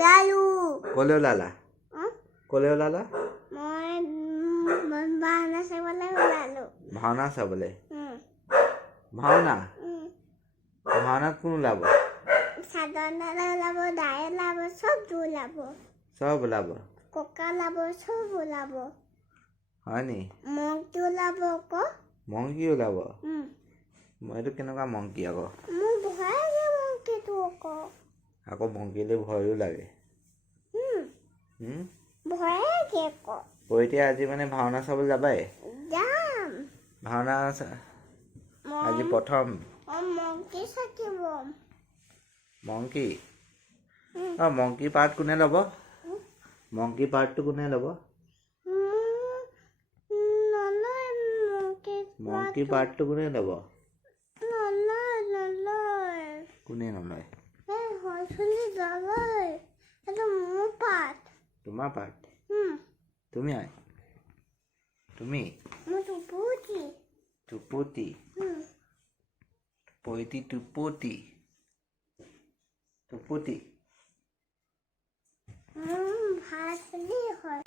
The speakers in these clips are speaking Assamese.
ওলালো কলে ওলালা কলে ওলালা মই ভাওনা চাবলৈ ওলালো ভাওনা চাবলৈ ভাওনা ভাওনাত কোন ওলাব চাদৰ মেখেলা ওলাব দাই ওলাব চব ওলাব চব ওলাব ককা ওলাব চব ওলাব হয় নি মংকি ওলাব আকৌ মংকি ওলাব এইটো কেনেকুৱা মংকি আকৌ মোৰ ভয় লাগে মংকিটো আকৌ মংকিলে ভয়ো লাগে ভয় লাগে আকৌ এতিয়া আজি মানে ভাওনা চাবলৈ যাবাই যাম ভাওনা আজি প্ৰথম মংকি থাকিব মংকি মংকি পাৰ্ট কোনে ল'ব মংকি পাৰ্টটো কোনে ল'ব মংকি পাৰ্টটো কোনে ল'ব কোনে নলয় তোমাৰ পাৰ্ট তুমি তুমি টুপুতি পইতি টুপুতি টুপুতি ভাত হয়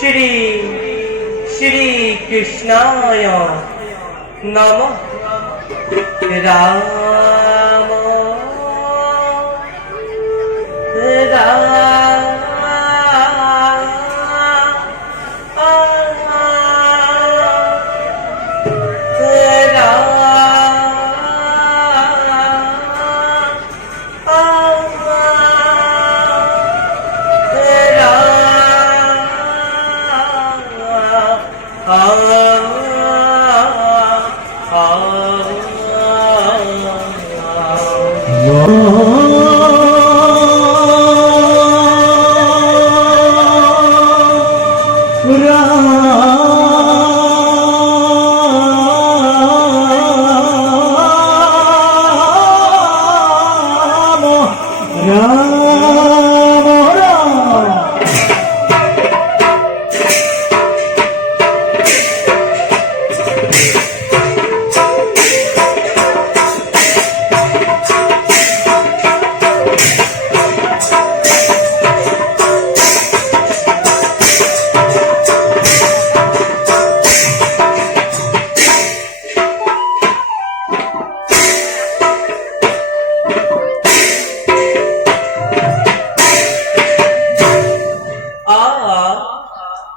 श्री श्री कृष्णाय नमः राम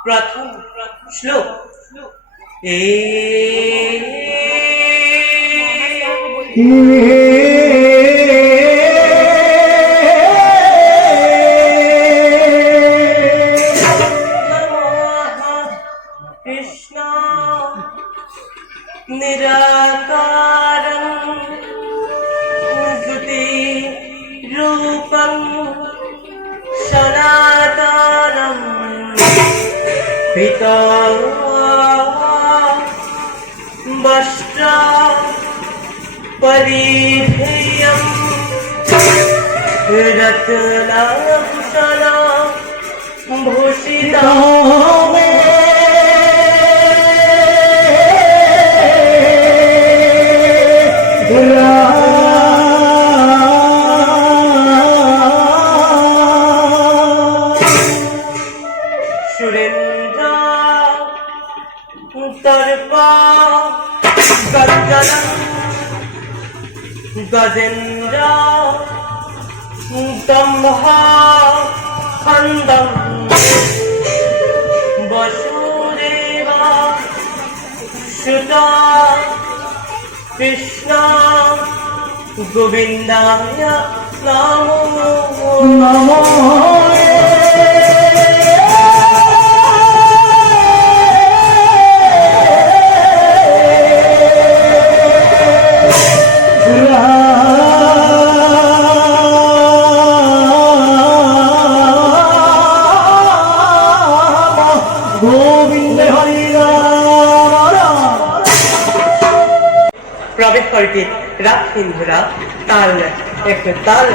प्रथम श्लोक कृष्ण निराकारं ज्योति रूपं सनातनं पिता वस्त्र परिधेयं रत्नाभूषण भूषितं सुरेंद्र दर्पा गजनं गजेन्द्र दम्भा खंडं वसुदेव सुता कृष्ण गोविंदाय প্রবেশ করিতে রাত সিন্ধুরা তাল একটু তাল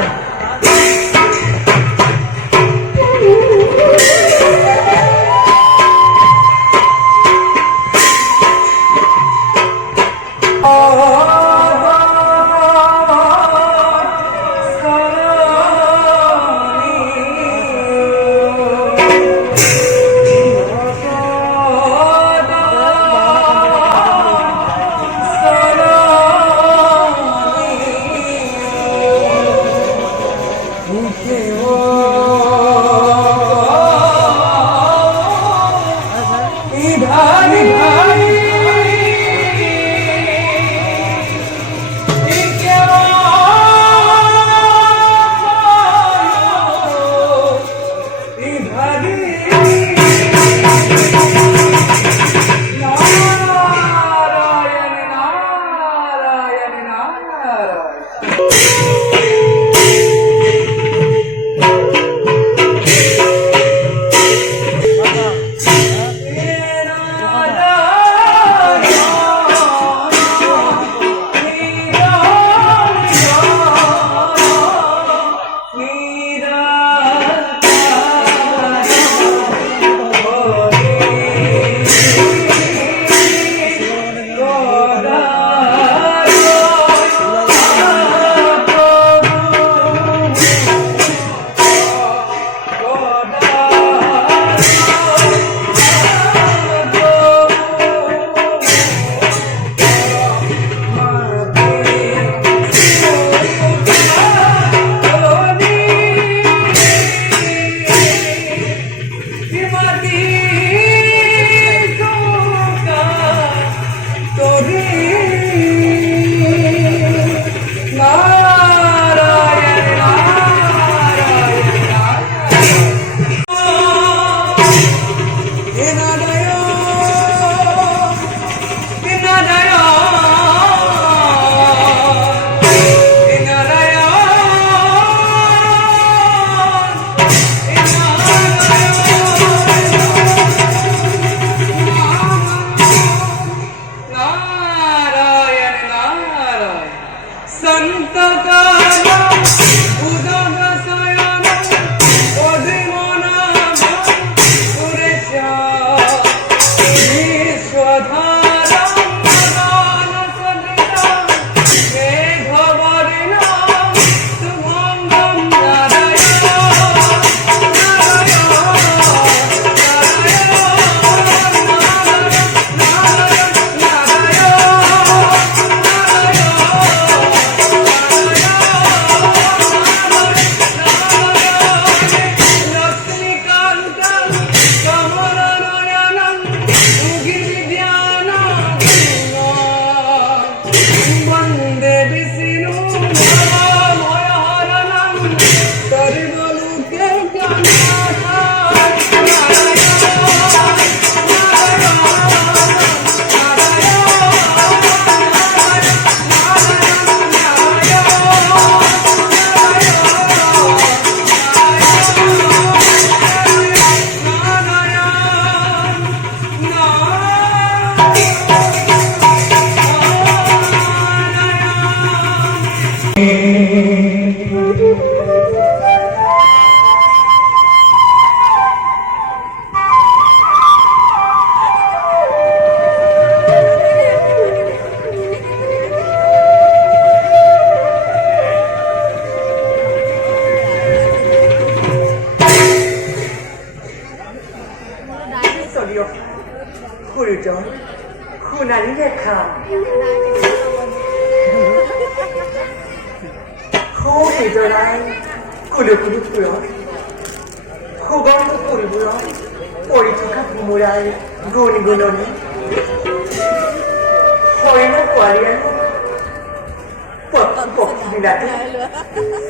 পক্ষীবিলাকে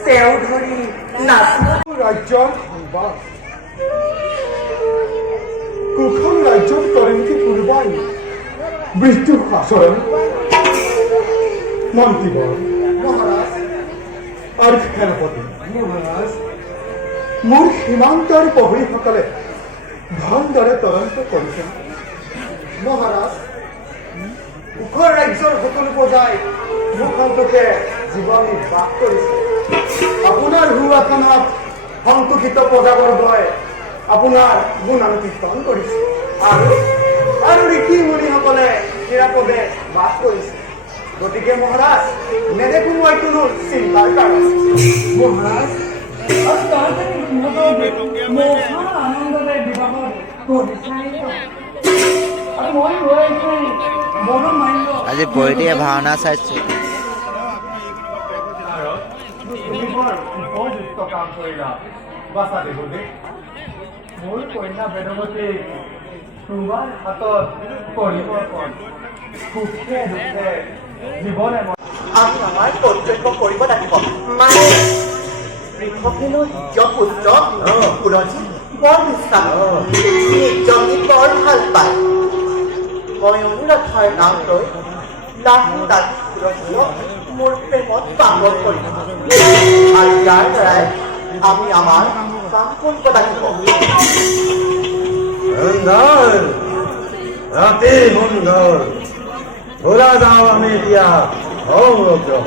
তেওঁ ধৰি নাচিব ৰাজ্যৰ সংবাদ কুখন ৰাজ্যত কৰে নেকি কোনোবাই মৃত্যুৰ আচৰণ মন্ত্ৰীবৰ মহাৰাজ আৰু সেনাপতি মহাৰাজ মোৰ সীমান্তৰ প্ৰহৰীসকলে ভালদৰে তদন্ত কৰিছে মহাৰাজ কুখৰ ৰাজ্যৰ সকলো প্ৰজাই মুখান্তকে জীৱন নিৰ্বাহ কৰিছে আপোনাৰ হুৱাখনত সন্তোষিত প্ৰজাবৰ্গই আপোনাৰ গুণানুকীৰ্তন কৰিছে আৰু ঋষি মুনিসকলে নিৰাপদে বাস কৰিছে গতিকে মহাৰাজ নেদেখো মই কোনো চিন্তাৰ কাৰণ মহাৰাজ আজি বৈদিয়ে ভাওনা চাইছো উপযুক্ত কাম কৰিলা বাচা দেৱদে মোৰ কন্যা বেদৱতী তোমাৰ হাতত পৰিৱৰ্তন সুখে দুখে জীৱনে আমি আমাৰ কৰ্তব্য কৰিব লাগিব মানে কৃষকেনো নিজ পুত্ৰ সুৰজি বৰ বিশ্বাস নিজকে বৰ ভাল পায় মই অনুৰাধাৰ নাম লৈ লাহু দাদী সুৰজিক মোৰ প্ৰেমত পাগল কৰিম আৰু ইয়াৰ দ্বাৰাই আমি আমাৰ কাম কৰিব লাগিব সুন্দৰ অতি সুন্দৰ ঘোৰা যাওঁ আমি এতিয়া অনুগ্ৰহ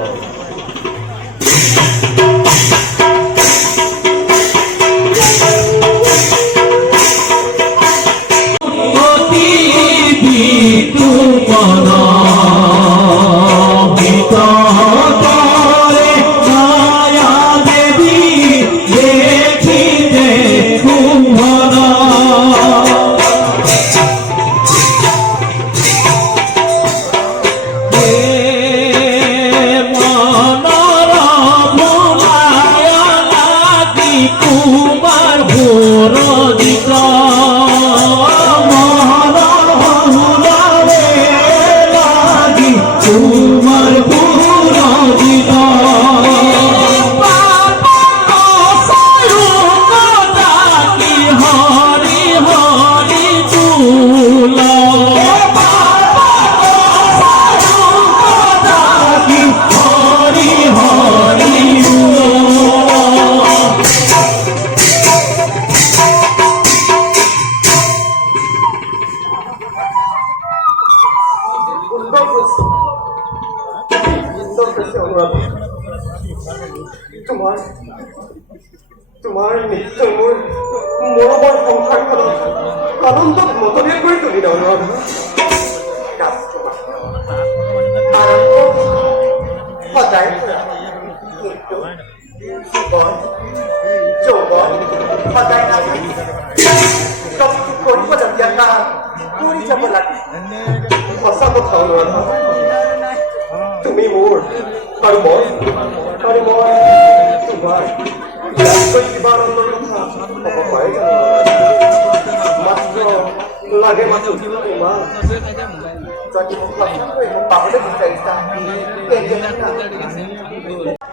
তোমাৰ নিশ্চয় মোৰ মৰমৰ সংসাৰখনত আনন্দত মতলীয়া কৰি তুলিলে অনুৰাধ সদায় মৃত্যু জীৱন যৌৱন সদায় নাথাকে চবটো কৰিবলগীয়া কাম কৰি যাব লাগে সঁচা কথা অনুৰাধ তুমি মোৰ আৰু মই তোমাৰ কিবা আনন্দৰ কথা হ'ব পাৰে জানো মাত্ৰ লাগে মাত্ৰ তোমাৰ যদি মোক পাবলৈ বিচাৰিছা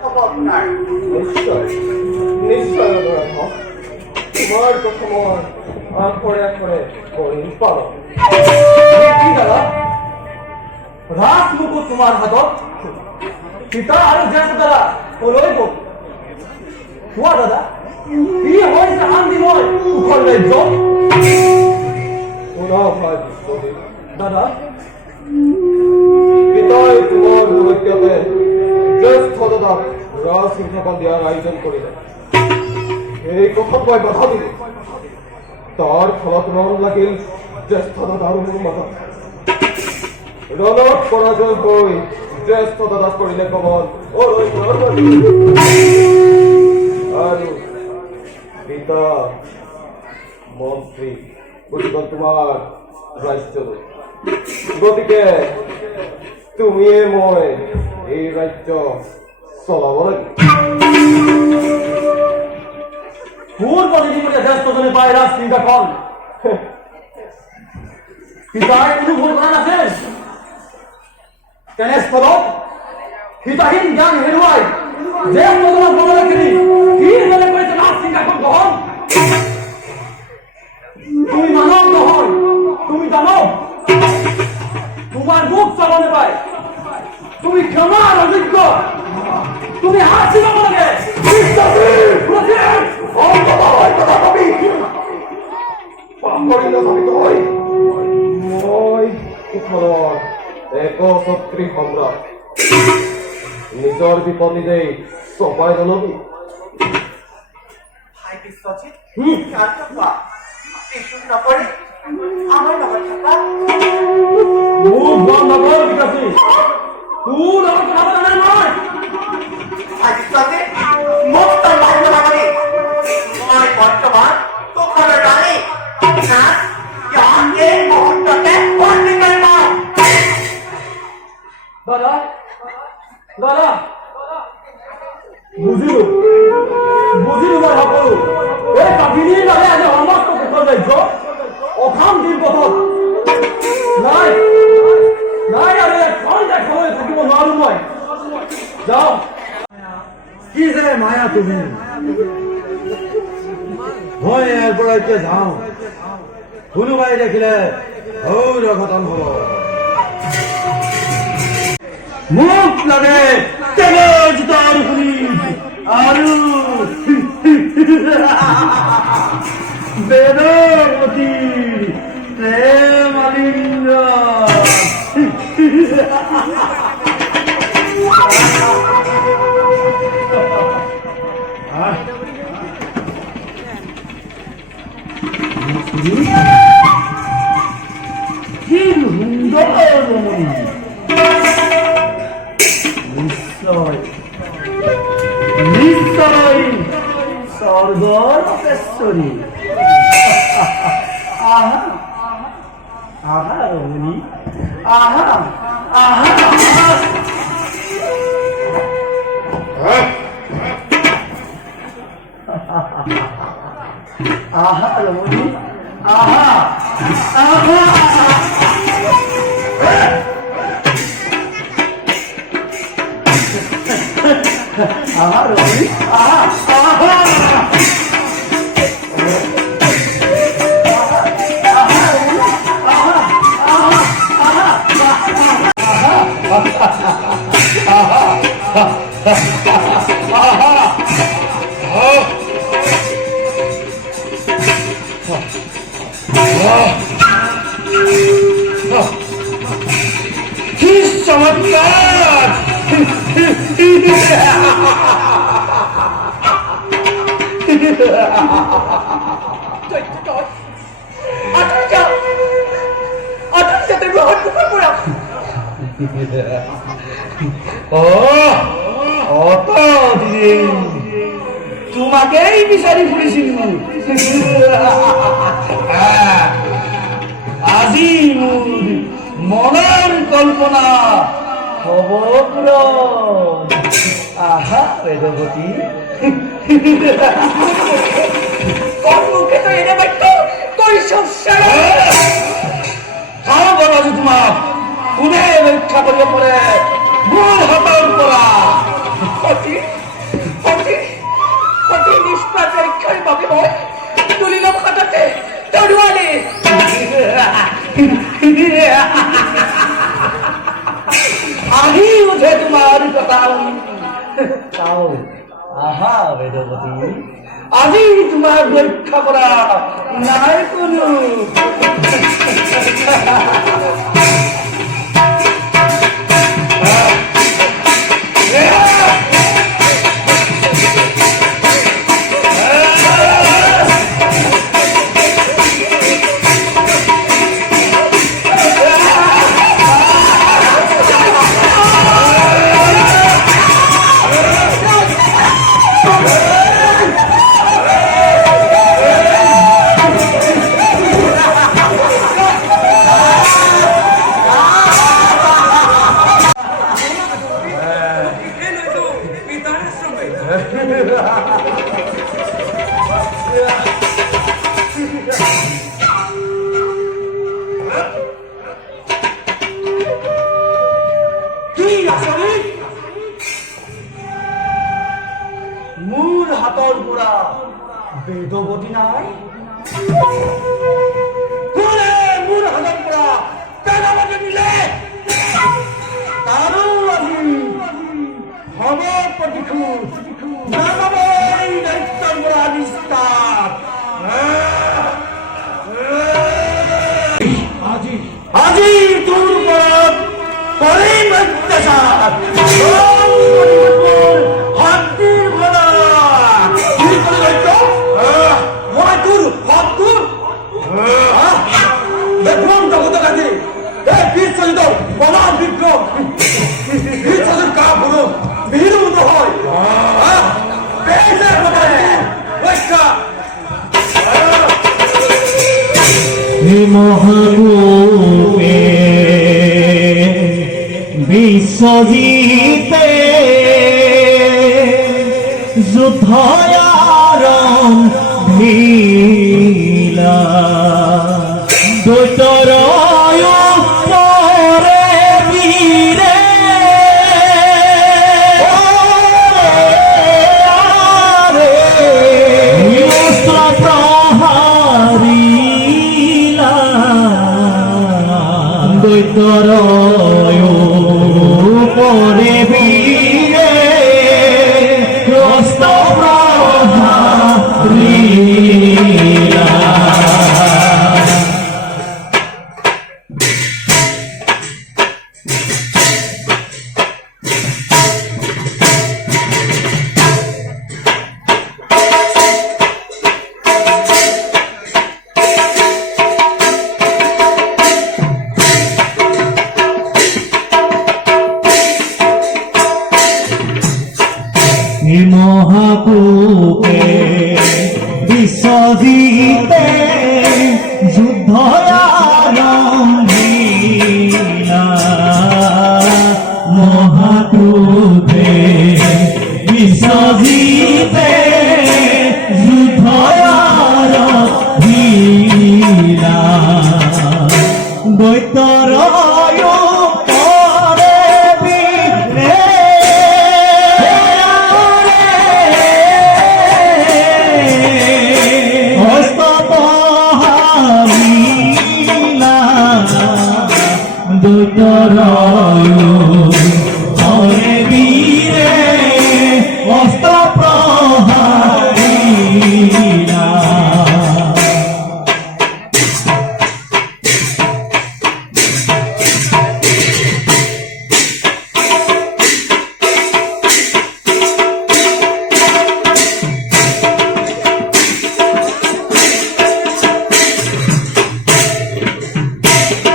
হ'ব আপোনাৰ নিশ্চয় নিশ্চয় অনুৰাধ তোমাৰ কথা মই আখৰে আখৰে কৰি পালোঁ কি দাদা ৰাজমুকুট তোমাৰ হাতত পিতা আৰু জ্যেষ্ঠ দাদা কলৈ গ'ল কোৱা দাদা কি হৈছে শান্তি মই সুখৰ ৰাজ্য দাদা পিতাই তোমাৰ সুৰক্ষাতে জ্যেষ্ঠ দাদাক ৰাজসিংহাসন দিয়াৰ আয়োজন কৰিলে এই কথাত মই বাধা দিলো তাৰ ফলত ৰণ লাগিল জ্যেষ্ঠ দাদা আৰু মোৰ মাজত ৰণত পৰাজয় হৈ জ্যেষ্ঠ দাদাক কৰিলে কমল আৰু পিতা মন্ত্ৰী গতিকে তোমাৰ ৰাজ্যলৈ গতিকে তুমিয়ে মই এই ৰাজ্য চলাব লাগিব কোন প্ৰতিনিধিমতে জ্যেষ্ঠজনে পায় ৰাজসিংহাসন পিতাই কোনো ভুল কৰা নাছিল তেনেস্থলত হিতাহীন জ্ঞান হেৰুৱাই যে আন্দোলন বনলৈখিনি কি মনে কৰিছে লাভ সিং এখন গ্ৰহণ তুমি মানৱ নহয় তুমি জানো তোমাৰ মুখ চাব নাপায় তুমি ক্ষমাৰ অযোগ্য তুমি হাসি যাব লাগে একছত্ৰী সম্ৰাট নিজৰ বিপদ নিজেই চপাই জনবি ভাই বিশ্বজিৎ শান্ত হোৱা টিউচন নকৰে আমাৰ লগত থকা মুখ বন্ধ কৰ বিকাশী তোৰ লগত কথা পতা নাই ভাই বিশ্বজিৎ মোক তই মাৰিব নালাগে মই বৰ্তমান তোৰ ৰাণী না এই মুহূৰ্ততে বন্দী কৰিব দাদা দাদা বুজিলো বুজিলো মই সকলো এই কাহিনীৰ বাবে আজি সমস্ত কৃতজ্ঞ অশান্তিৰ পথত নাই নাই আৰু এখন দেশলৈ থাকিব নোৱাৰো মই যাওঁ কি যে মায়া তুমি মই ইয়াৰ পৰা এতিয়া যাওঁ কোনোবাই দেখিলে ঘোৰ অঘটন হ'ব মোক লাগে তেলৰ জোতাৰ পুলিচ আৰু বেদমতীৰ প্ৰেমালিংগ কি সুন্দৰ ৰমণী নিশ্চয় নিশ্চয় স্বৰ্গৰ অপেশ্বৰী আহা আহা ৰমণী আহা আহা আহা ৰমণী আহা আহা আহা ৰবি আহা আহা কি চমৎকাৰ তোমাকেই বিচাৰি ফুৰিছিলো আজি মোৰ মনৰ কল্পনা হব পূৰণ আহা বেদৱতী মুখে তো এনে বাক্য কৰিছ খাওঁ বনাইছো তোমাক কোনে ৰক্ষা কৰিব পাৰে মোৰ হাতৰ পৰা সতী সতী সতী নিষ্পাত ৰক্ষাৰ বাবে মই তুলি ল'ম হাততে তৰোৱালি আহি উঠে তোমাৰ কথা চাও আহা বেদৱতী আজি তোমাক ৰক্ষা কৰা নাই কোনো হাজৰ পোড়া বেদবতী নাই কোনে মোৰ হাজৰ পোড়া বেদবতী মিলে তাৰও আজি হব প্ৰতিশোধ নামাবই দায়িত্বৰ পৰা বিস্তাৰ আজি তোৰ ওপৰত কৰিম অত্যাচাৰ হাতীৰ ঘোড়া কি কৰি লৈছ মই তোৰ হাতটোৰ দেখুৱাম জগতক আজি এই বিশ্বজিত প্ৰমাণ বিক্ৰম বিশ্বজিত কা ভুলো বিহু নহয় পেছে বতাই ৰক্ষা মহারূপে বিশ্বজিতে যুদ্ধয়ারং ভিলা দৈতরয় পরে বীরে দৈতরয় পরে বীরে রস্ত প্রহারীলা মহাপুকে বিশ্বজিতে যুদ্ধয়ারম্ভিলা মহাপুকে বিশ্বজিতে যুদ্ধয়ারম্ভিলা দৈতরয় পরে বীরে দৈতরয় পরে বীরে অস্ত্র প্রহারীলা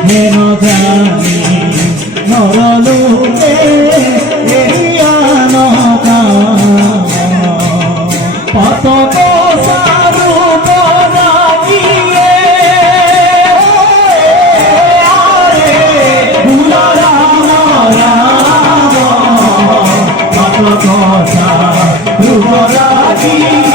হেন জানি নরলোকে পতক সারু পরাগিয়ে পতক সারু পরাগিয়ে